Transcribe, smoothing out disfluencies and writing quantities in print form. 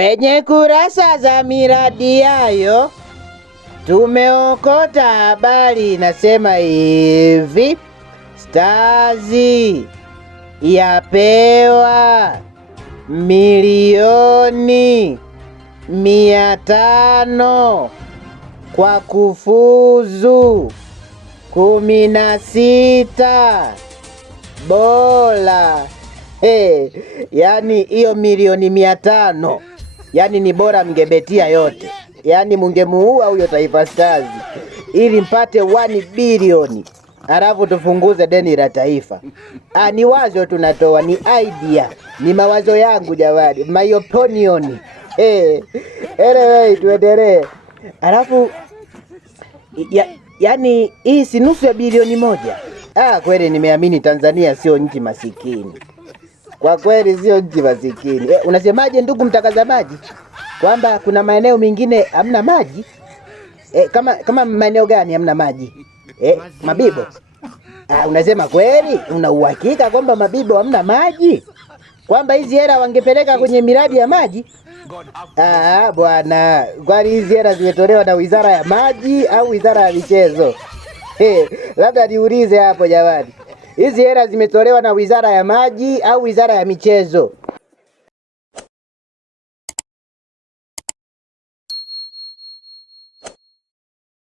Kwenye kurasa za miradi yayo tumeokota habari inasema hivi: Stars yapewa milioni 500 kwa kufuzu 16 bora. Yani hiyo milioni 500 yani ni bora mngebetia yote, yani mungemuua huyo Taifa Stars ili mpate 1 bilioni halafu tufunguze deni la taifa. Ni wazo tunatoa, ni idea, ni mawazo yangu jamani, my opinion. Anyway, tuendelee. Halafu yani hii si nusu ya bilioni 1. Kweli nimeamini Tanzania sio nchi masikini. Kwa kweli sio nchi masikini. Unasemaje ndugu mtazamaji? Kwamba kuna maeneo mengine hamna maji? Kama maeneo gani hamna maji? Mabibo. Unasema kweli? Una uhakika kwamba Mabibo hamna maji? Kwamba hizi hela wangepeleka kwenye miradi ya maji? Bwana, kwani hizi hela zimetolewa na Wizara ya Maji au Wizara ya Michezo? Labda niulize hapo jamani. Hizi hela zimetolewa na Wizara ya Maji au Wizara ya Michezo?